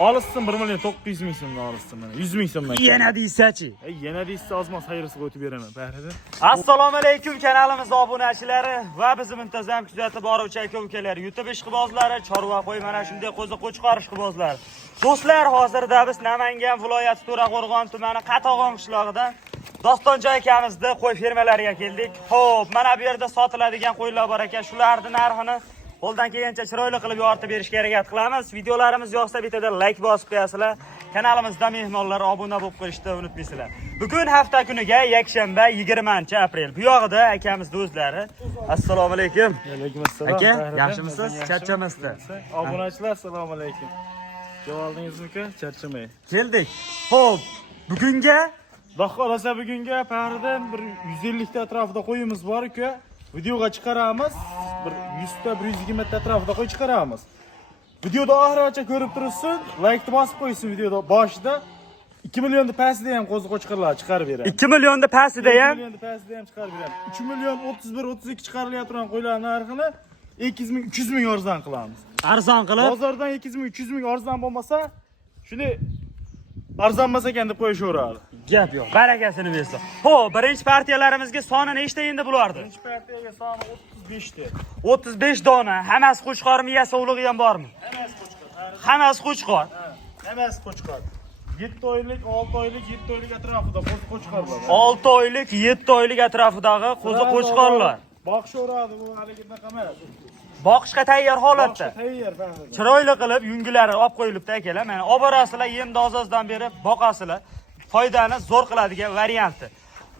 Alışsın 1 milyon 900 ming so'mdan alışsın mana. 100 ming so'mdan. Yana deysachi. Yana deysa ozmas xayrisiga o'tib beraman, baridan. Assalomu alaykum kanalimiz obunachilari va bizni muntazam kuzatib boruvchi aka-ukalar, YouTube ishqibozlari, chorva qo'y mana shunday qo'ziqo'chqor ishqibozlari. Do'stlar, hozirda biz Namangan viloyati To'raqo'rg'on tumani Qatag'on qishlog'idan Dostonjoy akamizda qo'y fermalariga keldik. Xo'p, mana bu yerda sotiladigan qo'ylar bor ekan. Shularning narxini qo'ldan kelgancha chiroyli qilib yoritib berishga harakat qilamiz. Videolarimiz yoqsa bitada like bosib qo'yasizlar. Kanalimizda mehmonlar obuna bo'lib qolishni unutmaysizlar. Bugun hafta kuniga yakshanba 20-aprel. Bu yoqda akamizning o'zlari. Assalomu alaykum. Alaykum assalom. Aka, yaxshimisiz? Charchamasdi. Obunachilar, assalomu alaykum. Javoldingizmi aka? Charchamay. Keldik. Xo'p, bugunga Xohlasa bugunga paridan bir 150 ta atrofida qo'yimiz bor-ku, videoga chiqaramiz. Bir 100 ta 120 ta atrofida qo'y chiqaramiz. Videoda oxirigacha ko'rib tursin, like bosib qo'ysin videoda boshida. 2 million pastida ham qo'ziqo'chqirlar chiqarib beradi. 2 millionni pastida ham 2 million pastida ham chiqarib beradi. 3 million 31-32 chiqarilayotgan qo'ylar narxini 200 ming 300 ming arzon qilamiz. arzon qilib, Bozordan 200 ming 300 ming arzon bo'lmasa, shuni arzonmas ekan deb qo'yishaveradi. gap yo'q. Barakasini bersin. Xo'p, birinchi partiyalarimizga soni nechta endi bulardi? Birinchi partiyaga soni 35 ta. 35 dona. Hammasi qo'chqor miyasi ulug'i ham bormi? Hammasi qo'chqor. Hammasi qo'chqor. Hammasi qo'chqor. 7 oylik, 6 oylik, 7 oylik atrofida qo'chqorlar. 6 oylik, 7 oylik atrofidagi qo'ziqo'chqorlar. Boqishaveradi bu haligida qamas. Boqishga tayyor holatda. Tayyor ba'zida. Chiroyli qilib yungilari olib qo'yilibdi akalar. Mana olib borasizlar, yem dozozdan berib boqasizlar. Foydani zo'r qiladigan varianti.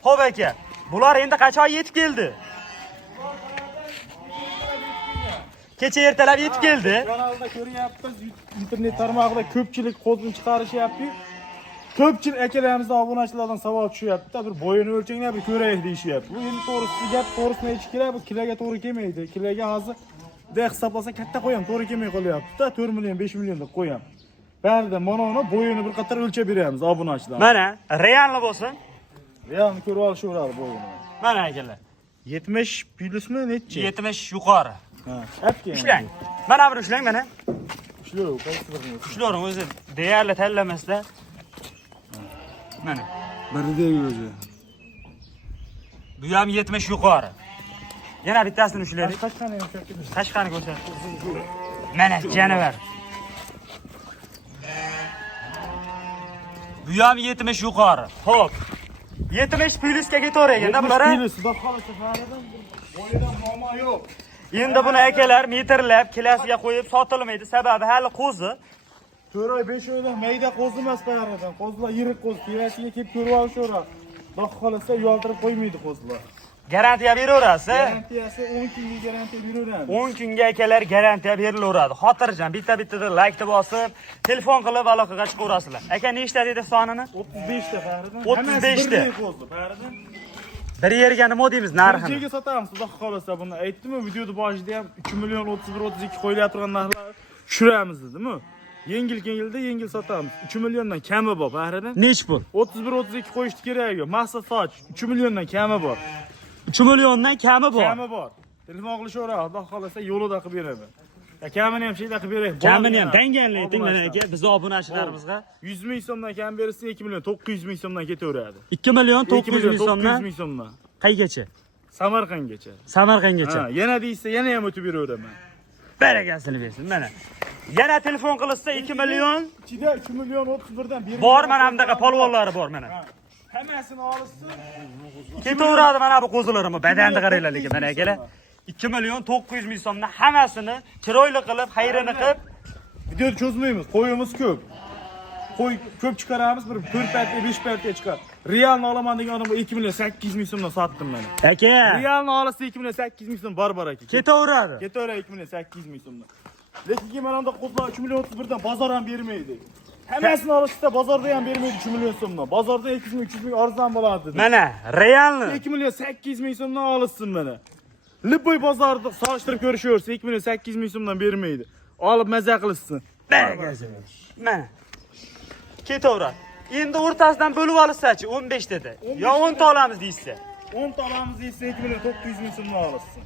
Xo'p aka, bular endi qachon yetib keldi? Kecha ertalab yetib keldi. Kanalda ko'ryapmiz, internet tarmog'ida ko'pchilik qo'zini chiqarishyapti. Ko'pchilik akalarimizdan obunachilardan savol tushyapti. Bir bo'yini o'lchanglar, bir ko'raylik deyishyapti. Bu endi to'g'risi gap, to'g'risini aytish kerak, bu kiloga to'g'ri kelmaydi. Kiloga hozir bunday hisoblasa katta qo'yam, to'g'ri kelmay qolyapti-da, 4 million, 5 million deb qo'yam. Ba'zida mana bo'yini bir qator o'lchab beramiz obunachilar. Mana, realni bo'lsin. Realni ko'rib olishaveradi bo'yini. Mana akalar. 70 plyusmi nechi? 70 yuqori. Ha, chapga. Ushlang. Mana buni ushlang mana. Ushlang, qaysi birini? Ushlang o'zi deyarli tanlamasda. Mana. Biridagi o'zi. Bu ham 70 yuqori. Yana bittasini ushlaylik. Qashqani ham chapga. Qashqani ko'rsat. Mana janavar. Bu ham 70 yuqori. Xo'p. 70 plyusga ketavergan-da bular. Plyus, xudo xolasa faridan bo'yidan muammo yo'q. Endi buni akalar metrlab kilosiga qo'yib sotilmaydi. Sababi hali qo'zi. 4 oy 5 oyda mayda qo'zi emas faridan. Qo'zilar yirik qo'zi, terasiga kelib ko'rib olishaveradi. Xudo xolasa yoltirib qo'ymaydi qo'zilar. Garantiya beraverasiz. Garantiyasi 10 kunga garantiya beraveramiz. 10 kunga akalar garantiya berilaveradi. Xotirjam bitta-bittadan like bosib, telefon qilib aloqaga chiqaverasizlar. Aka nechta dedi sonini? 35 ta faridan. 35 ta. qo'zi faridan. Bir yerga nima deymiz narxini? Qanchaga sotamiz? Xudo xolasa buni aytdimi videoda boshida ham 3 million 31-32 qo'yilib turgan narxlar tushiramiz dedimi? Yengil sotamiz. 3 milliondan kami bor faridan. Nech pul? 31-32 qo'yish kerak yo'q. Maqsad soch 3 milliondan kami bor. 3 milliondan kami bor. Kami bor. Telefon qilishaveradi, Xudo xolasa yo'lida qilib beraman. Kamini ham shayda qilib beraylik. Kamini ham tanganlayting mana aka biz obunachilarimizga. 100 ming so'mdan kam bersa 2 million 900 ming so'mdan ketaveradi. 2 million 900 ming so'mdan. 900 ming so'mdan. Qaygacha? Samarqandgacha. Samarqandgacha. Ha, yana deysa yana ham o'tib beraveraman. Barakasini bersin mana. Yana telefon qilsa 2 million. Ichida 3 million 31 dan berib. Bor mana bundaqa polvonlari bor mana. Hammasini olishsin. Ketaveradi mana bu qo'zilarimiz. Badanni qaranglar lekin mana akalar. 2 million 900 ming so'mdan hammasini chiroyli qilib, xayrini qilib videoni cho'zmaymiz. Qo'yimiz ko'p. Qo'y ko'p chiqaramiz, bir 4 partiya, 5 partiya chiqar. Realni olaman degan odamga 2 million 800 ming so'mdan sotdim men. Aka. Realni olsa 2 million 800 ming so'm bor aka. Ketaveradi. Ketaveradi 2 million 800 ming so'mdan. Lekin mana unda qo'zlar 3 million 31 dan bozor ham bermaydi. Hammasini olishsa bozorda ham bermaydi 3 million so'mdan. Bozorda 200 ming 300 ming arzon bo'ladi dedi. Mana realni 2 million 800 ming so'mdan olishsin mana. Liboy bozorda solishtirib ko'rishaversa 2 million 800 ming so'mdan bermaydi. Olib maza qilishsin. barakasini. Mana. Ketaveradi. Endi o'rtasidan bo'lib olsa-chi 15 dedi. Yo 10 ta olamiz deysiz. 10 ta olamiz deysa 2 million 900 ming so'mdan olishsin.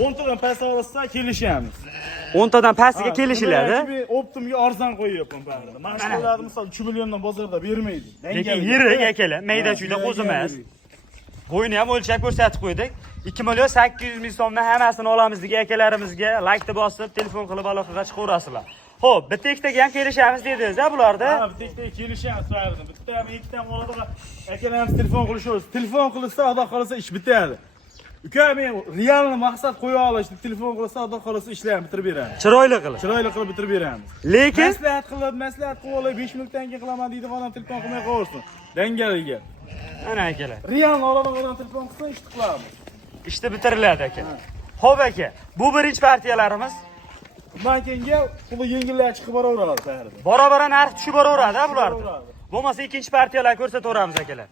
10 tadan past olsa kelishamiz. 10 tadan pastiga kelishiladi. Bir Optimga arzon qo'yyapman barida. Mana shu qo'ylarni misol 2 milliondan bozorda bermaydi. Lekin yirik akalar, mayda chuyda qo'z emas. Bo'yini ham o'lchab ko'rsatib qo'ydik. 2 million 800 ming so'mdan hammasini olamiz degan akalarimizga like bosib, telefon qilib aloqaga chiqaverasizlar. Xo'p, bitta ikkitaga ham kelishamiz dedingiz-a bularda? Ha, bitta ikkitaga kelishamiz barida. Bitta ham ikkitadan oladi. Akalarimiz telefon qilishamiz. Telefon qilsa, xudo qolsa ish bitadi. Uka, men realni maqsad qo'ya olish deb telefon qilsa, xudo qolsa ishlarni bitirib beramiz. Chiroyli qilib. Chiroyli qilib bitirib beramiz. Lekin maslahat qilib olay 5 minutdan keyin qilaman deydi, odam telefon qilmay qo'yarsin. Dangaliga. ana akalar. Realni oladigan telefon qilsa ish qilamiz. Ishni bitiriladi aka. Xo'p aka, bu birinchi partiyalarimiz. Bundan keyingi puli yengillar chiqib boraveradi barida. Bora-bora narx tushib boraveradi bularda. Bo'lmasa ikkinchi partiyalarni ko'rsataveramiz akalar.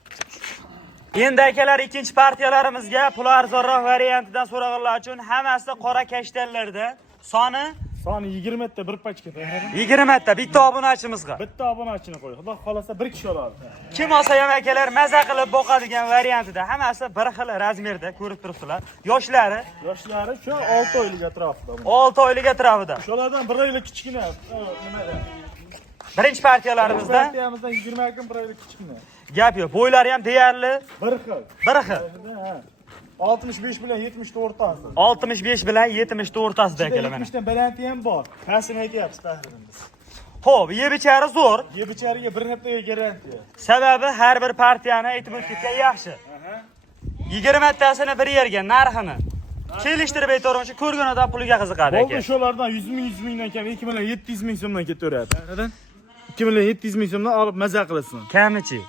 Endi akalar ikkinchi partiyalarimizga pul arzonroq variantidan so'raganlar uchun hammasi qora kashtanlarda. Soni 20 ta bir pachka barida. 20 ta bitta obunachimizga. Bitta obunachini qo'y. Xudo xolasa bir kishi oladi. Kim olsa ham akalar maza qilib boqadigan variantida hammasi bir xil razmerda ko'rib turibsizlar. Yoshlari shu 6 oylik atrofida. 6 oylik atrofida. Shulardan bir oylik kichkina. Nimada? Birinchi partiyalarimizda partiyamizdan 20 kun bir oylik kichkina. gap yo'q. Bo'ylari ham deyarli bir xil. bir xil. 65 bilan 70 ta o'rtasida. 65 bilan 70 ta o'rtasida akalar mana. 70 dan balanti ham bor. Tasini aytyapsiz tahririmiz. Xo'p, yebichari zo'r. Yebichariga bir haftaga garantiya. Sababi har bir partiyani aytib o'tgan yaxshi. 20 tasini bir yerga narxini kelishtirib aytavermoqchi, ko'rgan odam puliga qiziqadi aka. Bo'ldi, shulardan 100 mingdan kam 2 million 700 ming so'mdan ketaveradi. Qaradan 2 million 700 ming so'mdan olib maza qilasan. Kamichi.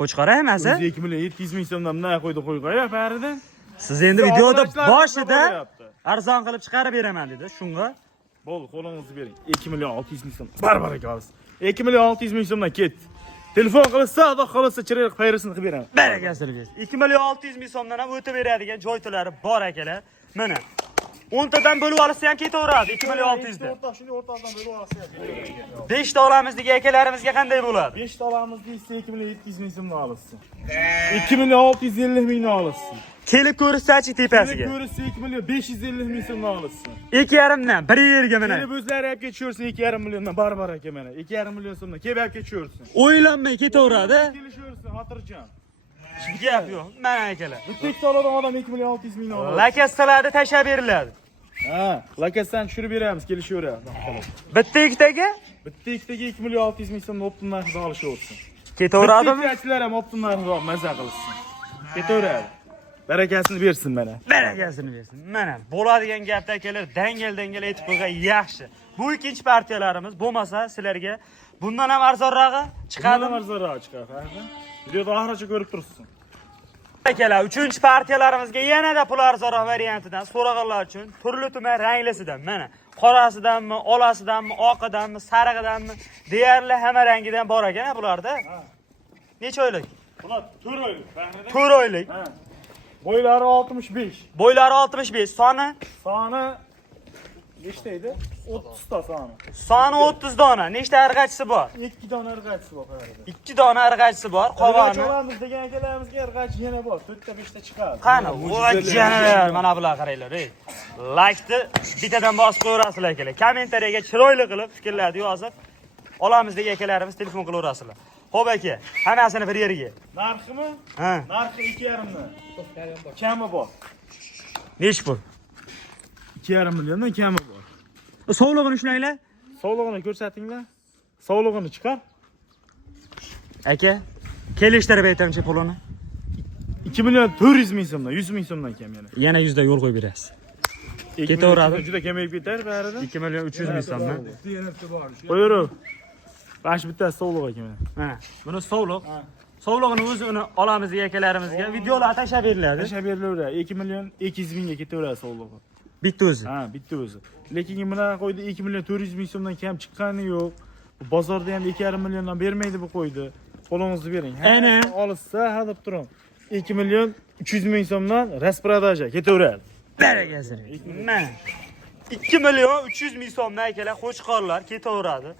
Qo'chqor emas, a? 2 million 700 ming so'mdan bunday qo'ydi baridan. Siz endi videoda boshida arzon qilib chiqarib beraman dedi. Shunga bo'ldi, qo'lingizni bering. 2 million 600 ming so'm. Barbaraka olasiz. 2 million 600 ming so'mdan ketdi. Telefon qilsa, xudo xolasa chiroyli xayrisini qilib beraman. Barakasini bersin. 2 million 600 ming so'mdan ham o'tib beradigan joytilari bor akalar. Mana 10 tadan bo'lib olsa ham ketaveradi 2 million 600 dan. Shunday o'rtadan bo'lib olsa ham. 5 ta olamiz degan akalarimizga qanday bo'ladi? 5 ta olamiz deysa 2 million 700 ming so'mdan olasiz. 2 million 650 mingdan olasiz. Kelib ko'rsachi tepasiga. Kelib ko'rsa 2 million 550 ming so'mdan olasiz. 2,5 dan bir yerga mana. Kelib o'zlari olib ketishursin 2,5 milliondan barbar aka mana. 2,5 million so'mdan kelib olib ketishursin. O'ylanmay ketaveradi. Kelishursin, xotirjam. Gap yo'q. Mana akalar. Bitta oladigan odam 2 million 600 mingdan oladi. Lakastalarni tashab beriladi. Ha, lakasdan tushirib beramiz, kelishaveradi. Bitta ikkitaga Bitta ikkitaga 2 million 600 ming so'm optim narxida olishaversin. ketaveradimi? Bittachilar ham optim narxida maza qilsin. Ketaveradi. Barakasini bersin mana. Barakasini bersin. Mana bo'ladigan gapda akalar dangal aytib qo'ygan yaxshi. Bu ikkinchi partiyalarimiz bo'lmasa sizlarga bundan ham arzonrog'i chiqadi. Arzonroq chiqadi. Videoda oxirigacha ko'rib turibsiz. Akalar, uchinchi partiyalarimizga yanada pul arzonroq variantidan so'raganlar uchun turli-tuman ranglisidan mana qorasidanmi, olasidanmi, oqidanmi, sarig'idanmi deyarli hamma rangidan bor ekan bularda. Necha oylik? Bular 4 oylik. 4 oylik. Bo'ylari 65. Bo'ylari 65, soni nechta edi? 30 ta soni. Soni 30 dona. Nechta arg'achisi bor? 2 dona arg'achisi bor qarada. 2 dona arg'achisi bor. Qovoni. Olamiz degan akalarimizga arg'ach yana bor. 4 ta 5 ta chiqadi. Qani, vo'janalar, mana bular qaranglar, ey. Like-ni bittadan bosib qo'yasizlar akalar. Kommentariyaga chiroyli qilib fikrlarni yozib, olamiz degan akalarimiz telefon qilaverasizlar. Xo'p aka, hammasini bir yerga. Narximi? Ha. Narxi 2,5 dan. Kami bor. Nech pul? 2,5 milliondan kami bor. Sovlig'ini shunaylar. Sog'lig'ini ko'rsatinglar. Sog'lig'ini chiqar. Aka, kelishtirib aytamchi pulini. 2 million 400 ming so'mdan, 100 ming so'mdan kam yana. Yana 100 da yo'l qo'yib berasiz. Ketaveradi. Juda kamayib ketar barida. 2 million 300 ming so'mdan. Qo'yaver. Bash bittasi sog'liq ekan. Mana, buni sovliq. Sovlig'ini o'zini olamiz degan akalarimizga videolar tashab beriladi. Tashab berilaveradi. 2 million 200 mingga ketaveradi sog'lig'i. Bitta o'zi. Ha, bitta o'zi. Lekin mana qo'ydi 2 million 400 ming so'mdan kam chiqqani yo'q. Bu bozorda ham 2,5 milliondan bermaydi bu qo'ydi. Qo'lingizni bering. Ana. Olsa, ha deb turing. 2 million 300 ming so'mdan rasprodaja ketaveradi. Barakasini. Mana 2 million 300 ming so'mdan akalar qo'chqorlar ketaveradi.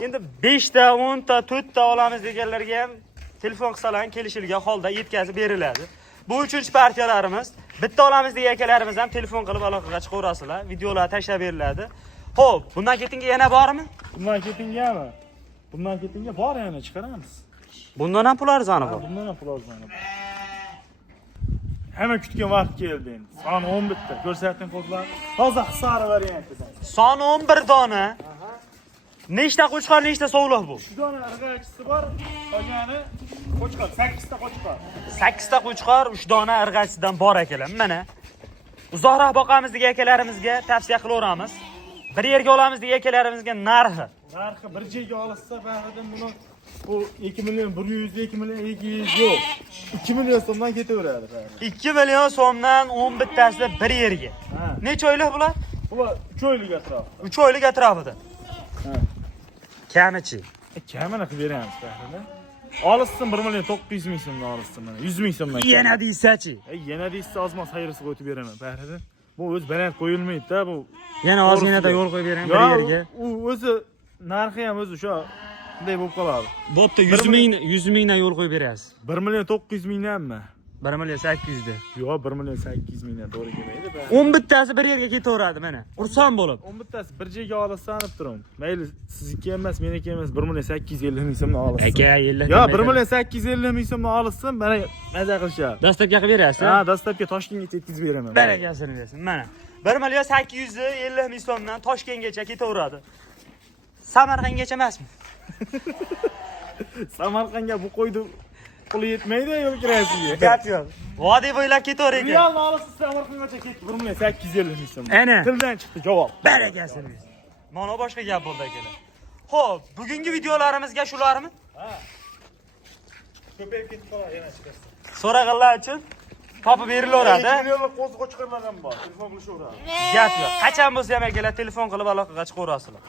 Endi 5 ta, 10 ta, 4 ta olamiz deganlarga ham telefon qilsalar kelishilgan holda yetkazib beriladi. Bu 3-chi partiyalarimiz. Bitta olamiz degan akalarimiz ham telefon qilib aloqaga chiqaverasizlar. Videolar tashlab beriladi. Xo'p, bundan ketinga yana bormi? Bundan ketingami? Bundan ketinga bor yana chiqaramiz. Bundan ham pul arzoni bor. Bundan ham pul arzoni bor. Hemen kutgan vaqt keldi endi. Son 10 bitta. Ko'rsating kozlar. Toza hisari variantida. Son 11 dona. Nechta qo'chqor, nechta sovliq bu? 3 dona irg'achisi bor. Qolgani qo'chqor, 8 ta qo'chqor. 8 ta qo'chqor, 3 dona irg'achisidan bor akalar. Mana. Uzoqroq boqamiz degan akalarimizga tavsiya qilaveramiz. Bir yerga olamiz degan akalarimizga narxi. Narxi bir joyga olsa, ba'zidan buni bu 2 million 100, 2 million 200 yo'q. 2 million so'mdan ketaveradi ba'zi. 2 million so'mdan 10 bittasida bir yerga. Ha. Necha oylik bular? Bular 3 oylik atrofida. 3 oylik atrofida. Ha. Kamichi. Kamini qilib beramiz ba'zidan. Olsin 1 million 900 ming so'mdan olsin mana. 100 ming so'mdan. Yana deysachi. Yana deysiz ozmas xayrisiga o'tib beraman ba'zidan. Bu o'z baland qo'yilmaydi-da bu. Yana ozginada yo'l qo'yib bering bir yerga. U o'zi narxi ham o'zi shu bunday bo'lib qoladi. Bo'pti, 100 mingdan yo'l qo'yib berasiz. 1 million 900 mingdanmi? 1 million 800 da. Yo'q, 1 million 800 mingdan to'g'ri kelmaydi. 10 bittasi bir yerga ketaveradi mana. Xursand bo'lib. 10 bittasi bir joyga olsa deb turum. Mayli sizniki emas, meniki emas, 1 million 850 ming so'mdan olsin. Aka, yillar. Yo, 1 million 850 ming so'mdan olsin, mana maza qilishadi. Dastlabga qilib berasiz. Ha, dastlabga Toshkentga yetkazib beraman. Barakasini bersin. Mana 1 million 850 ming so'mdan Toshkentgacha ketaveradi. Samarqandgacha emasmi? Samarqandga bu qo'ydi puli yetmaydi yo'l kirasiga. Gap yo'q. Vodiy bo'ylab ketavering. Real olasiz Samarqandgacha ketdi 1 million 850 ming so'm. Ana. Tildan chiqdi javob. Barakasini bersin. Mana boshqa gap bo'ldi akalar. Xo'p, bugungi videolarimizga shularmi? Ha. Ko'payib ketib qoladi yana chiqarsa. So'rag'anlar uchun topib berilaveradi. Millionlab qo'zi qo'chqorlar ham bor. Telefon qilishaveradi. Gap yo'q. Qachon bo'lsa ham akalar telefon qilib aloqaga chiqaverasizlar.